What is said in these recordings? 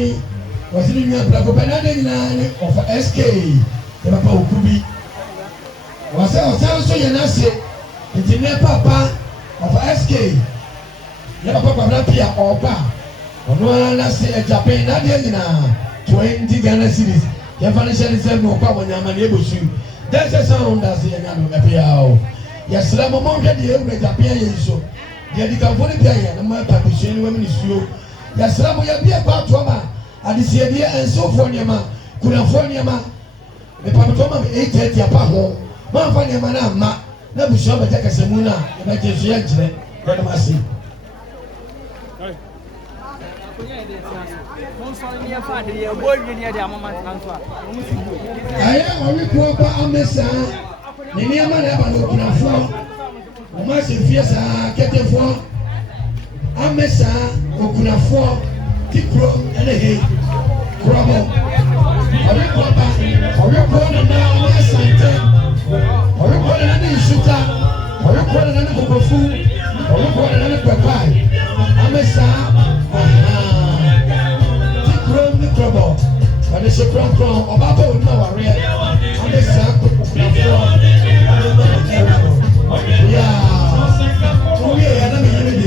Japan was in your Black of SK, the Papa Okubi. Was also Yanasi, the near Papa of SK, the Papa Lapia or Ba, or no Nasi a Japan, Nadia 20 Ghana cities. The financial is no power Yaman Ebusu. That's a sound as the Yano Appiah. Yes, Lamamon had the old Japan so. The California and my partition women is you. Yes, Lamu be about Toma, and this year and so for Yama, Kunaforniama, the Papatoma 8:30 Apaho, Manfaniamana, Ma, never shall be take a Semuna, the Magic let me see. I am a report on Messa, Niniama never open a floor. Massive fiesta, Ketty for Amessa, Okunafo, Tikro, and a hay, Crumble. A report and now my Santa, a report and another shooter, a report and another Bofu, a report and another Papa, Amessa, Tikro, the Crumble, and it's a crown, or Babo, no, Amessa, Okunafo. Yeah. Oh yeah, let me hear it.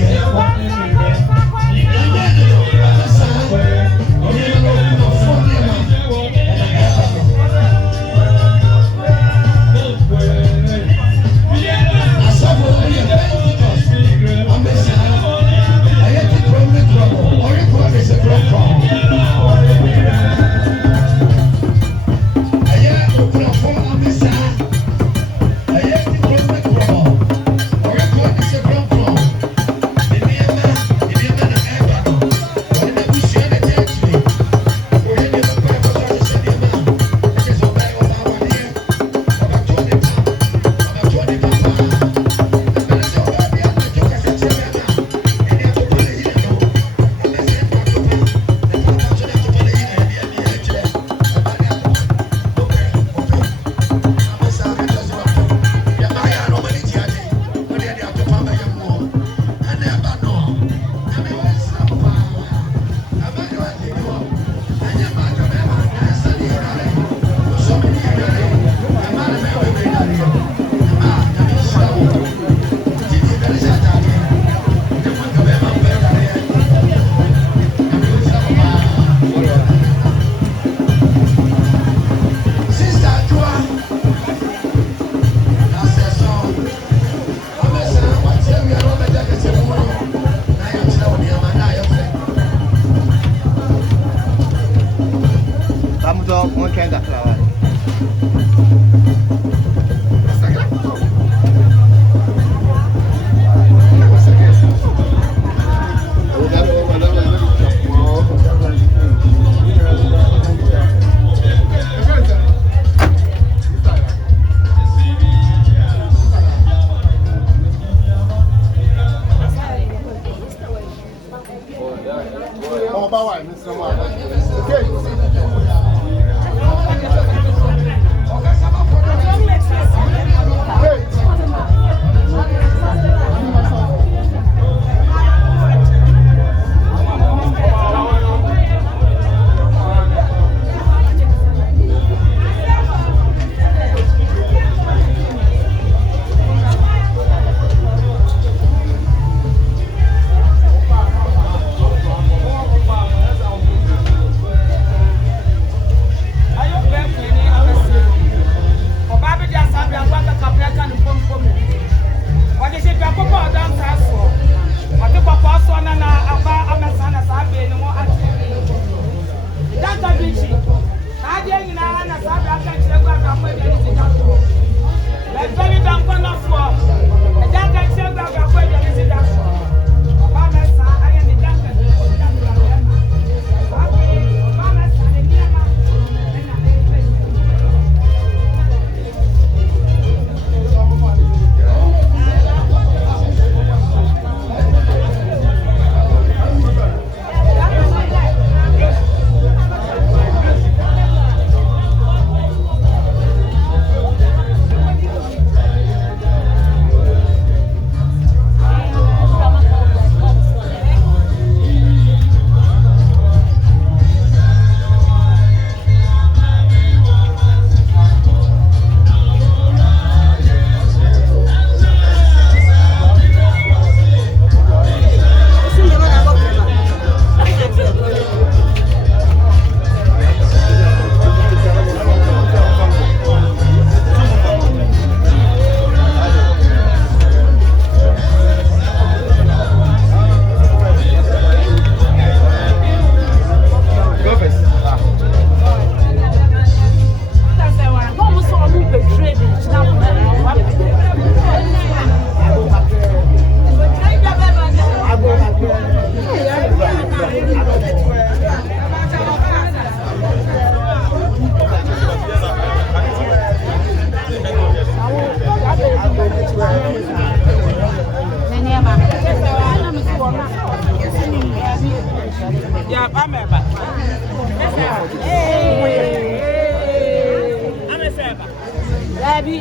Dabi.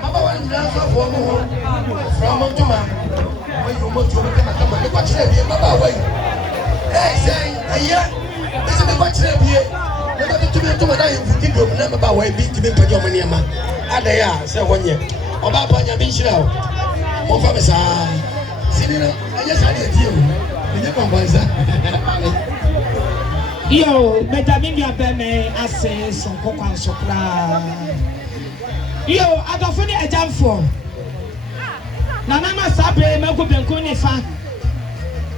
Papa one dance for more from Montuma. When you want to come and watch it, Papa way. Hey, say, this is the watch it here. Never to be to my life, number by way, beat to be for your money, man. And they are, say 1 year. About Panya Micheal. Mon femme, ça. C'est bien, I just had it here. Yo, Benjamin Yabeme, I say, some cocoa and chocolate. Yo, I don't feel a jam for Nanama Sabre, Mako Benkunifa.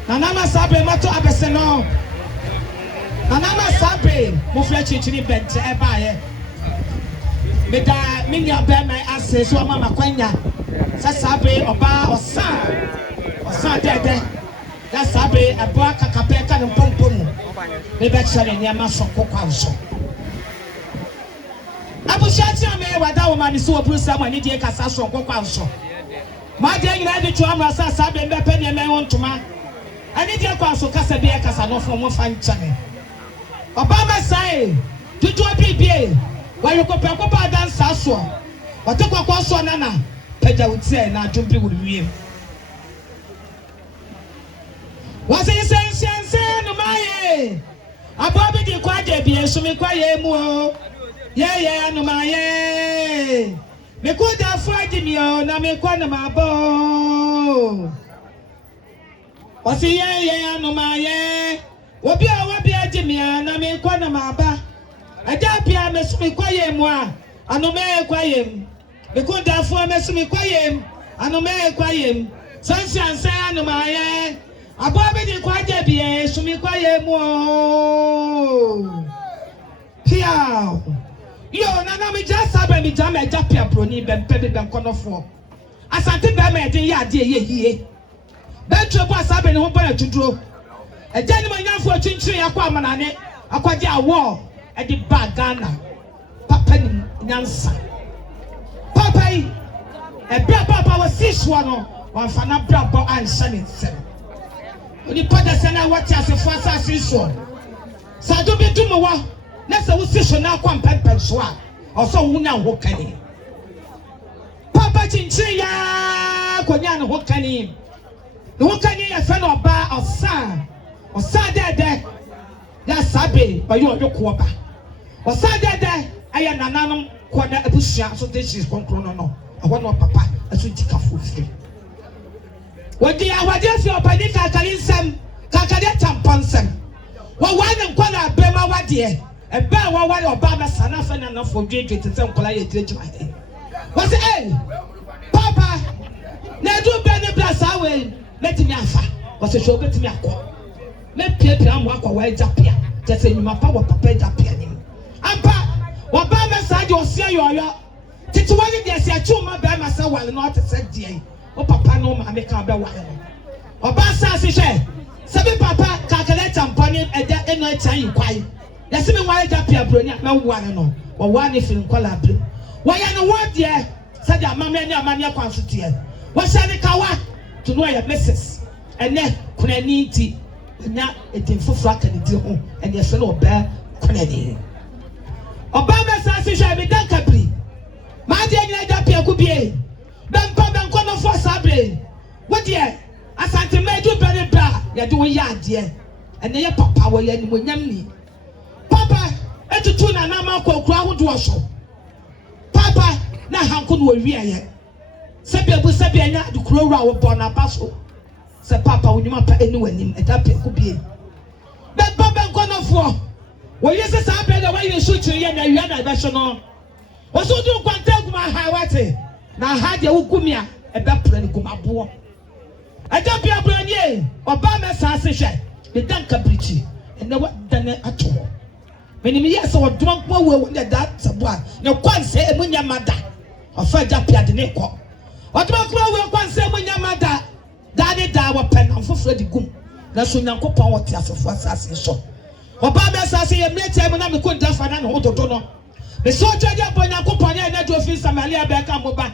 Nanama Sabre, Mato Abeseno. Nanama Sabre, Muflechi to the bench, Ebaye. Beda Minya Beme, I say, so Mama Quenya. Sasabe, Oba, or Sa Dede. That's Sabre, a black capeka and pompon. Maybe actually near Mason Coquanso. Abushati me wada woman is so bruise someone need a casasso Coquanso. My dear, you had to Amasa Sabe and Penny and want to man. I need your Quanso Casabia Casano from one fine channel. Obama say, to do a PBA, while you compare Copa dance Sasso. But took a Quanso Nana, Pedja would say, now don't be with me. Was it saying, no, my I probably did quite a bit, so me quiet more. Yeah, no, my me could have frightened me on, I make one of my bow. Was it, yeah, no, my what be a Jimmy, and I make one of my bar. I don't be a mess me quiet more, I no may quiet. Me could have for mess me quiet, I no may quiet. Sunshine, say, no, my I probably did quite a bit, so me quiet more. Piao. Yo, Nana, me just have me jam a japia brony, ben pebble ben conofo. As I think I did ya, dear ye. Ben trouble has happened home to draw. A gentleman young for a chinchilla, aquaman, aquadia war at the bad Ghana. Papa Nansa. Papa, a black papa was 6-1 for not black and sunny. When you put the Senate watch as a first assistant, so don't be too much. Let's say we see now come pen swap or so we now walk in. Papa Chinchilla, Konyan walk in. The walk in a friend or bar or son there. That's Sabe, but you are your quarter. Or son there, I am an anum quarter a bush, so this is one chrono. I want no papa, I should take a food free. What do you have your panic? I can some Kakade Tampansem. Well, one and Kwana Bema, what dear? A bear one Obama son of an enough for J to some quiet to my head. What's it? Papa, now do Benny Blast away. Let me answer. What's a show to me? Let Pia walk away, Japia. Just say, my power, Papa Japia. Ampa, Obama side, you'll see you are. Tituani, there's a chuma by myself while not said, dear. O papa no ma make am be wa oba sa se hwe sabi papa calculate ampani eja eno echan kwai yesi me wa eja pia broni na wo ane no wo wa ne fin kwala bre wo ya no wo de sabi amamre ne amane kwanso tie wo hye ne kawa to no ya mrs ene kunani ti nya edin foforo aka ne di ho ene yesi no oba kunani oba me sa se hwe me dan kabri ma de nyina eja pia ku bie ben kono for Sabre. What dear? Asante me do better bra. Ya do ya dear. And ye papa we ya ni mo nyamni. Papa, etutu na na ma kokura ho do so. Papa, na hanko no wi aye. Sabe bu sabe anya de kurowura wo bo na baso. Se papa wo nyuma pa eni wanim eta pe ko bie. Ben papa kono for. Wo yese Sabre na wa ye so chiri ye na wi na be so no. Wo so do kwanta kuma ha wate. Na ha de wukumia ebe plan kumabo aja bia branie oba me sa se hwe be dan kabrichi ene wa dan ato meni me yes o dom po we ne da sabo a ne kwanse emunya mada ofa ja pia de ne ko o dom ko we kwanse emunya mada da ne da wa pen amfofo di gum na so nyankopon wo te asefo asase so oba me sa se ye mlete em na me ko da fa na no dodo no me so twaje bo nyankopon ya na do fi Samaria be ka mo ba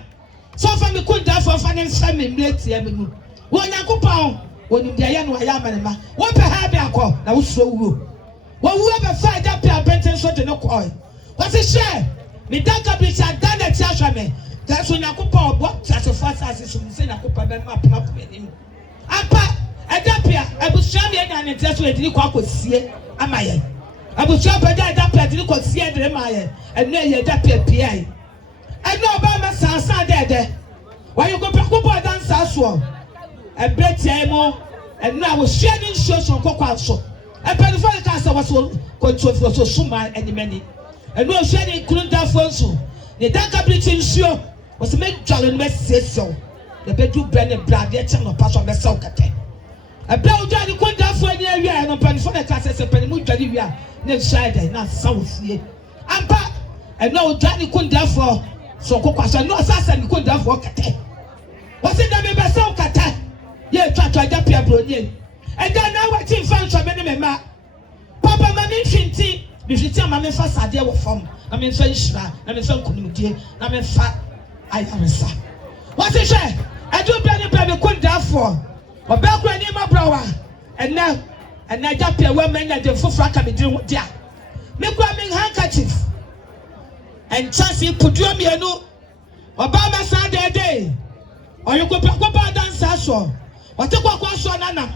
so for me could die for finance family mlate me won yakopon wonim de ye no ya amanema wo pe ha be akọ na wo so wo wo be fa ja pe abenten so de no ko wo se hye me danka bi sha dan na ti ahwa me da so nyakopa obo asefo asase so me se nyakopa be ma pema pema apa adapia abusua me nya ne treso edini kwa akosie amaye abusua peda adapia edini kosie edire maye enu ye adapia pia enu oba ma sansa dede wa you go pakopa dansa so ebetia mo enu a wo hwe ni nsuo kokwa so epenfo ka se wo control so suma enimani enu o hwe ni kurunda fonso ne danka britin nsuo wo se me dwale no mesieso the bedu brand brand ye chama paso be saw kate abra o dwale kurunda fo ani awia no penfo ka se penimu dwale wia na shade na saw fie ampa enu o dwale kurunda fo so kokwa so no sasa ni kurunda fo kate wo se da me be saw kate ye twatwa japia bronye enda na wa tin fan so me ne ma papa ma me twinti me twinti ma me fa sade wo fam na me fa nhira na me fa nkunimdie na me fa ayaresa what is it edu bra ne bra me kundafo oba kura ni ma brawa ena japia wa menya de fofra ka me dire dia me kura me handkerchief en chance puduo mienu oba ma sa de oyuko pa dansa so what kwa so nana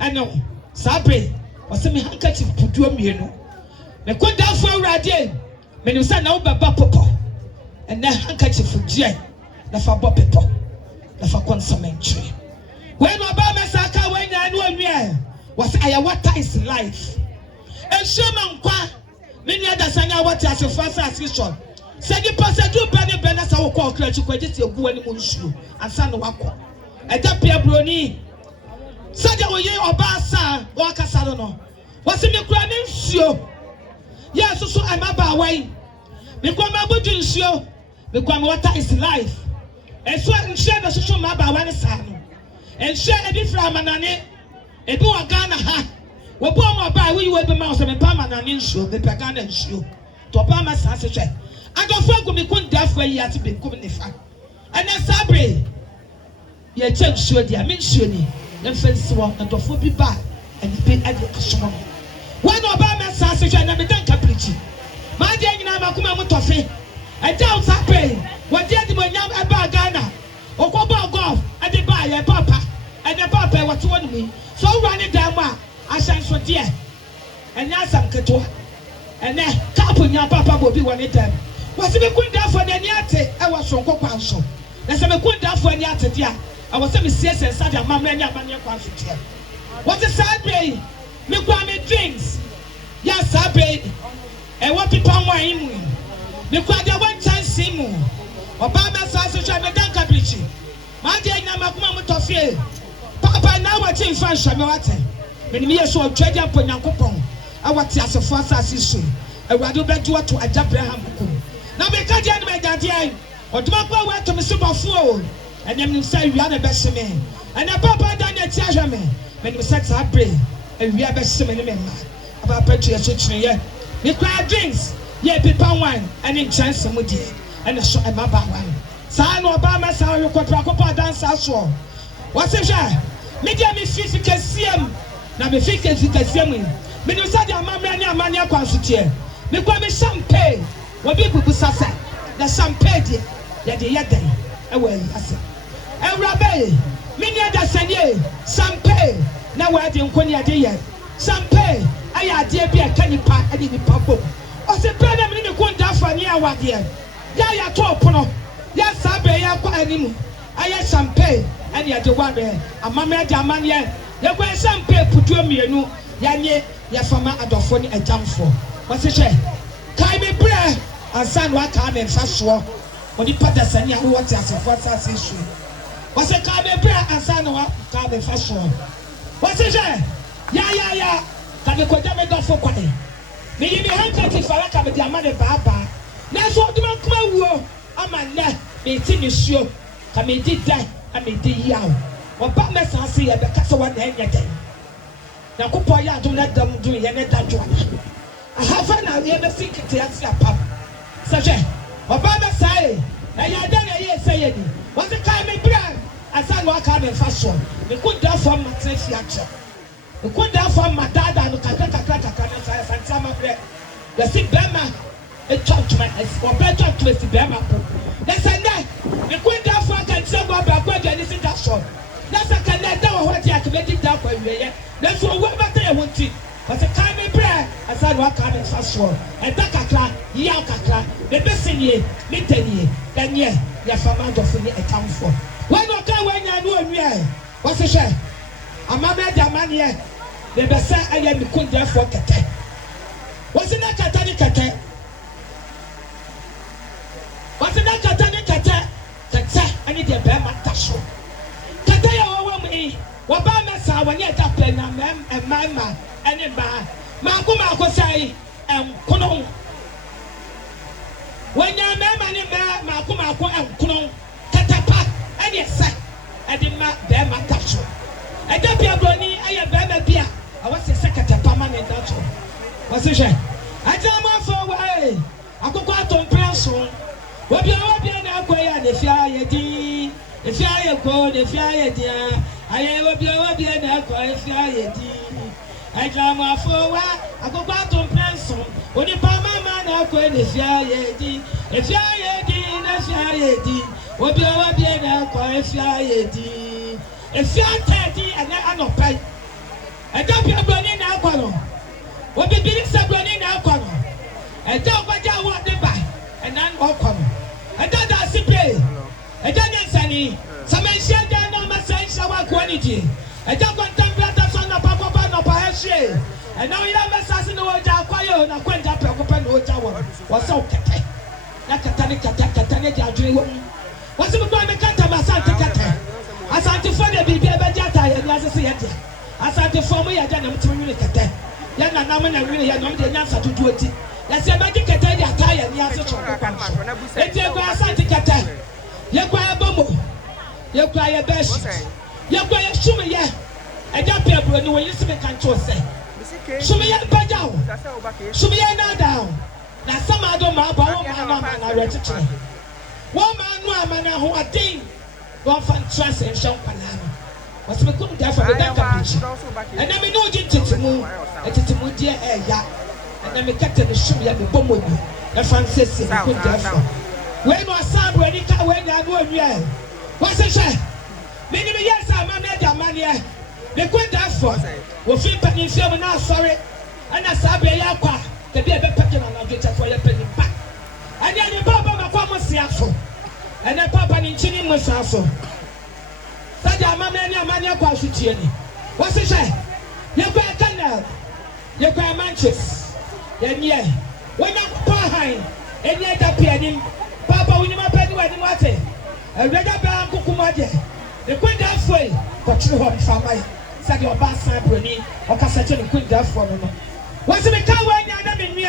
eno sabre wase me handkerchief puduo mienu me kundafo awrade me ni say na wo baba popo ena handkerchief gie na fa bo pepo na fa consumentary when obama saka when ya no anua was aya what is life and shema nkwa me ni adasanya what as fast as vision say the person do be na sa wo kwa okra kwa giti egu ani mu nsuo ansa no wakọ eda pia broni saja wo ye obasa wo kasa no was me kura ni nsuo yes so am aba wai me kwa mabudu nsuo me kwa what is life eso nhye na so ma aba wani sa no nhye ebi fra manane ebi wa Ghana ha wo bo mo ba wi we be ma so me pa manane nsuo me pa Ghana nsuo to pa ma sa se hwe adofo agu me kun dafo yi ati be kum ne fa ene sabre ye che nsuo dia me nsuo ni na fansi wo adofo bi ba ene be ade asomo when obama sa se hwe na me dan kaprichi ma de nyina ma kuma mutofe eja sabre wo de di mo nyam e ba Ghana okoba golf ade ba ye papa ene papa what won me so run down ma asan so de enya sam keto ene kapo nya papa bo bi won dem wasi me kunda fo na ni ate e wo so nkokwa nso na se me kunda fo ni ate dia I was saying CS sad amamra nya amanya kwa fitia what is sad bay me kwa me drinks yes sad bay e what people wine mu me kwa dia one chance mu obama sa se twa me dan kabrichi ma dia nya makuma mutofie papa na wa tin fan hwa me wate me ni yeso twadi apo nyankopon awate asefo asase su awado bedu wato Abraham ko na me ka dia me dade ai oduma kwa wa to me subafo and then say we are the best man and the papa dan na ti ahwa me me ni say sa brain and we are best man me about petri so chire me cry drinks ye people wine and in chance mo die and so e maba wine sa no ba ma sa yo kopra dance so what say me dia me physical cm na me physical cm me no say dia mamra ni amani akwa so tie me kwa me champagne wo bi bubu sasa na champagne dia ya de yeden e wa ase Ewrabe, mini adasanye, champagne, na wa de nkoni ade ye. Champagne, aya ade bi aka nipa ade nipa bom. O se brother mini ko nda fani awade. Ya to opono. Ya sabe ya kwa animu. Aya champagne, ane ade wade. Amame ade amane. Ya kwa champagne putuo mienu. Ya nye ya fama adofo ni ajamfo. O se hwe. Kai me bre, ansan wa ka me mfa so. Oni padasanye awo wate asefo asase su. What's a car be bra and son wa car be fashion? What's it? Ya. Can you go down me for kwai? Me ni handkerchief fara ka be dia ma de baba. Na so de man kuma wo amana me ti ni suo. Ka me di dai, a me di yawo. Wa ba me san se ya be ka so wa na enya den. Na kupo ya do na dam do ye ne da jo ana. Aha fa na ye be think te ati apam. Sa je. Wa ba me sai. Na ya da na ye say ye ni. What's the kind of brand? I said, what kind of fashion? We could die from my theatre. We could die from my dad and the Kataka and Sama bread. The sick Bema, chop to my or better to the Bama. That's a night. The queen down for I can say what backward and isn't that short. That's a can know what you activated that way. That's what I want to. But a kind of prayer, I said, what kind of fast one? And Dakakla, Yakakla, the best in ye, Litany, then ye, your family of a town for. Why not come when you know me? What's the share? I'm a man, man, yeah. The best I am the queen there for Kate. What's in that Kate? What's in that Kate? Kate, I need a bear matasho. Kate, over me. What by my son when you're up and mamma. And ba makuma akosai enkono wanya mema ni ba makuma akọ enkono katapa ene se ade ma be ma tacho ade bia broni aye be ma bia awase se katapa ma ne dacho wase hwe aja ma fo wa akoko atompra so wobia na akoya ne fia ye di efia ye ko ne fia ye dia aye wobia na akoya fia ye di I come off for a I go back to Penson. When you pay my man, I'll go in if you're yedi. If you're yedi, what be our beer now? If you're yedi. If you're 30 and I don't pay. I don't be a burning alcohol. What be being burning alcohol? I don't want to buy and then walk on. I don't see play. I don't answer. Some men share down on my sense of quality. I don't want to be a son of Papa. And now you have a assassin who are quiet and quite up to Tower. What's okay? Nakatani dream. What's the point of Catama Santa Cata? As I to find a baby about Jata and Yazia. As I to form me, I don't communicate. Then I know when I really have the answer to do it. Let's say, I think I tell you, I tell you, and the answer to it's your grass Santa Cata. You cry a bumble. You cry a best. You cry a shummer, yeah. I don't pay when you used to make control say. Shumia Pajao. Shumia now down. Now some I don't know about one man read it. One man who I think one fan trust and show Panama. What's me couldn't die for the damn and then we know you to move at the Mudia air yacht. And then we kept the Shumia the bomb with you. The Francis couldn't die for. When was Sam when he can't wait that one year? What's the share? Many years I'm a man here. The queen for will feel penny film now sorry and that's a be aqua to be a packing on a for your penny back. And then the papa Maquamo Siafo and the papa in Chini Musafo. Such a mamma and your mania quality. What's the share? You're quite a canal. You're quite manches. Then, yeah, when you're behind and yet appearing, Papa, when you are penny wedding water, a regular bank Kumawood. The queen way, but you have from my. Said your bass brony or Cassette Queen Death for me. What's the car when you're not in me?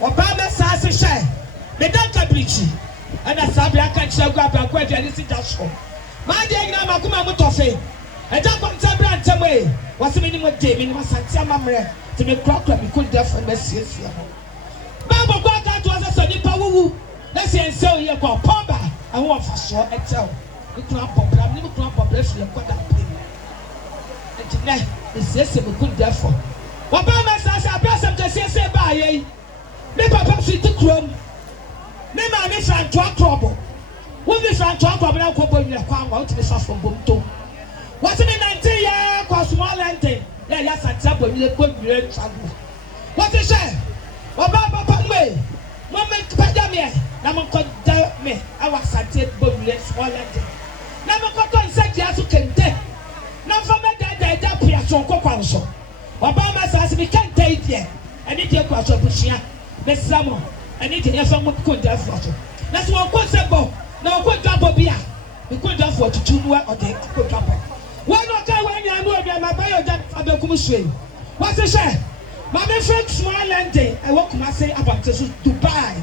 Or Bama Sassy Shire, the Danta Bleachy, and a Sabia can shall grab a quite and it's just for my dear Namakuma Mutofe. I don't want to brand away. What's the minimum day, minimum Santa Mamre to make crop and could death for Messias. Baba Quack was a sonny Pawu. Let's say, so you're called Pomba. I want for sure and tell. You can't pop, I'm never crop of bless you. Tonight, it's just a good death for. What Bama says, I bless him to say, by ye. Me papa sit to chrome. Me mammy found to a trouble. When we found to a trouble, I'll go in the crown out to the sauce from Bumto. What's in 19 years, cost small landing? Yes, I tell you, you're good, you're in trouble. What is that? What Baba me? Woman, Padamia, Naman got me. I was at it, but you're small landing. Never got on such as you can take. Now for me, that Piasso Copanso. Obama says we can't take it. I need to cross your Bushia. Miss Samo. I need to hear someone could have photo. That's what was simple. No good double beer. We could have for 2 or they could double. Why not go when you are my bio of the Kumusway? What's the share? My friend small landing. I walk my say about Dubai.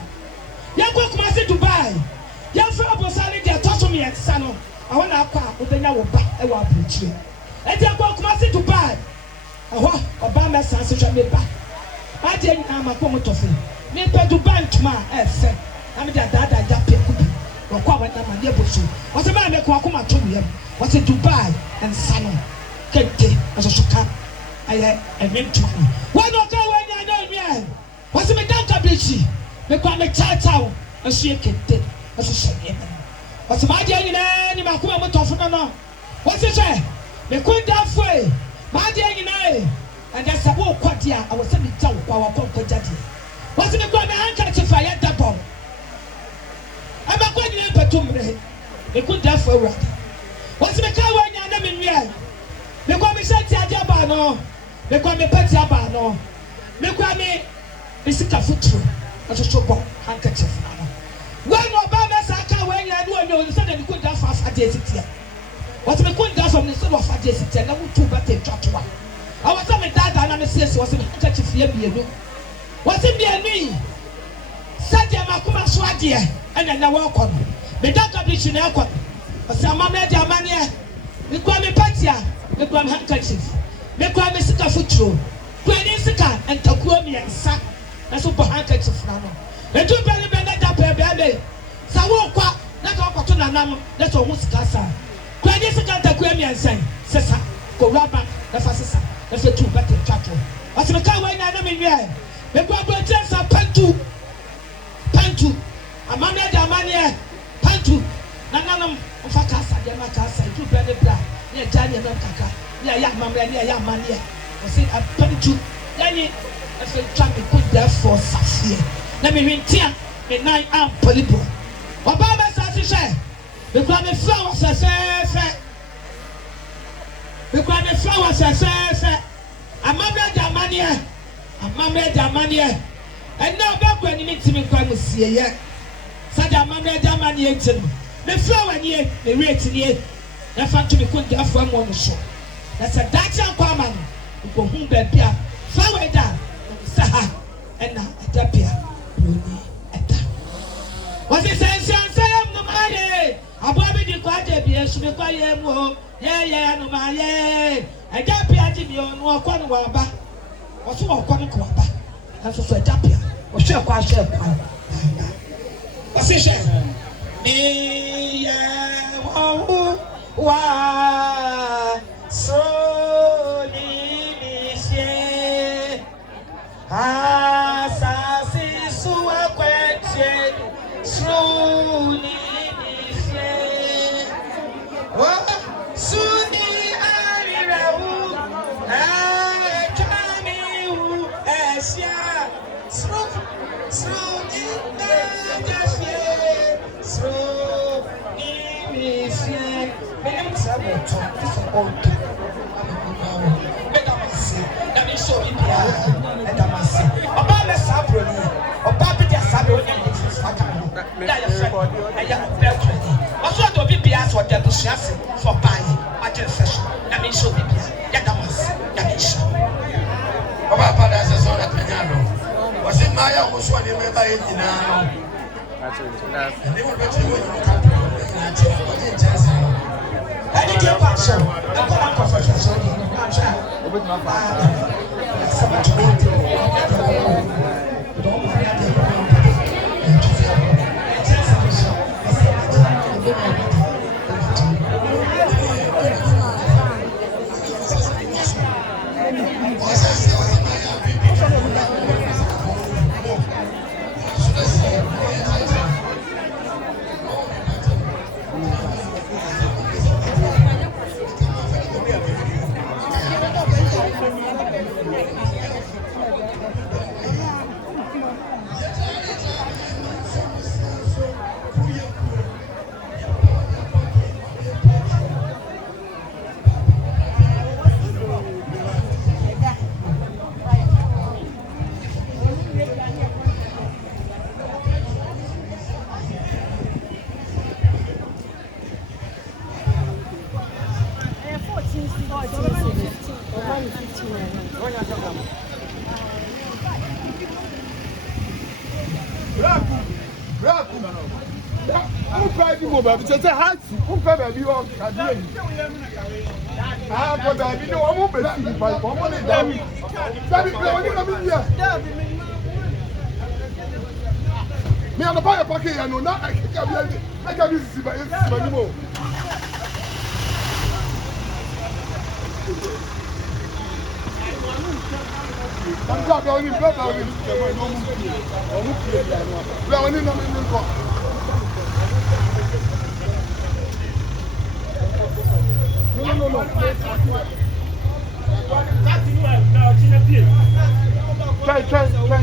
Young walk my say Dubai. Young fellow was selling their touch me at Sano. I want to car with the now back a while preaching. And they walk my say Dubai. Obama says to me back. I didn't have a comment of him. Me pay to bank tomorrow, said. I'm that I pay could be. Or quite my neighbor. What's a man that Kwakuma to him? What's it Dubai and Sano? Kente as a suka. I meant to me. Why not go when I know me? What's a Medanka Bichi? me kwa me tata aso ye kete aso hye what's my day na ni makoma motofo no what's it say me kunda foi my day na and that's about kwadia I was say me jaw kwa wakọ jade what's me kwa me handkerchief fire double aba kwa ni petumre me kunda foi urade what's me ka wanya na me nwie me kwa me shati ajaba no me kwa me pati aba no me kwa me sika futuro aso bo handkerchief na when Obama Saka when you know said that you could have a day city. What we couldn't have from the sort of a day city, and I would two better chat one. I was telling that analysis was a touch of fear. What's in the me? Sadia Makuma Swadia, and then I walk on. The doctor bleach in Alcon. Some mamma Germania. We call me Patia, we call me handkerchief. We call me Sika Futuro. Granny Sika and Takuomi and Sack. That's what handkerchief now. The two belly baby. Sawo kwa na ka kwato na nam na so hu sika sa. Kwa ni sika ta kwa mi ansan. Sesa ko raba na fa sesa. Na fe tu bete twato. Asime ka wa na me nwe. Me kwa bro trensa pantu. Amane da amane pantu. Na nanam fa ka sa de ma ka sa tu belly bra. Ni ja ni na kaka. Ni ya mamre ni ya mane. O se pantu. Yani afi twa me ko there for safie. Na me wintia me nine am polipo. Obama says we got the flowers we got the flowers amamre jamania and now back when you meet me kwa musie ye sada amamre jamania tin the flower nie the rate nie na fa to me ko dia fo am no so that's a dacha kwa man ko hu ba bia flower da saha and na adapia bruni eta what is sense no maye abobi di kwa de bia su me kwa ye mu ye no maye adapia di bi onu okwa no wa ba oso okwa no kwa ba aso so adapia o hwe kwa what is it ni ye wa so ni mi se asasi suwa kweche suni mi se suni arirewu kamiwu esya suni najafye suni mi se benim sabo to this all let me show you and I must say about the sabroni about the sabroni and I am very also to be bias or the bushas for buying material fashion. Let me show you let me show about fathers as well at Menano. Was it Maya who's one you remember in and they were better when you come to I didn't get back so I'm going to confess. But it's a hat, who can be on Caddy? Ah, but I know I won't be by one of them. Me on the fire pocket, I know not. I can be this by anymore. I'm not going to go down with no. Try.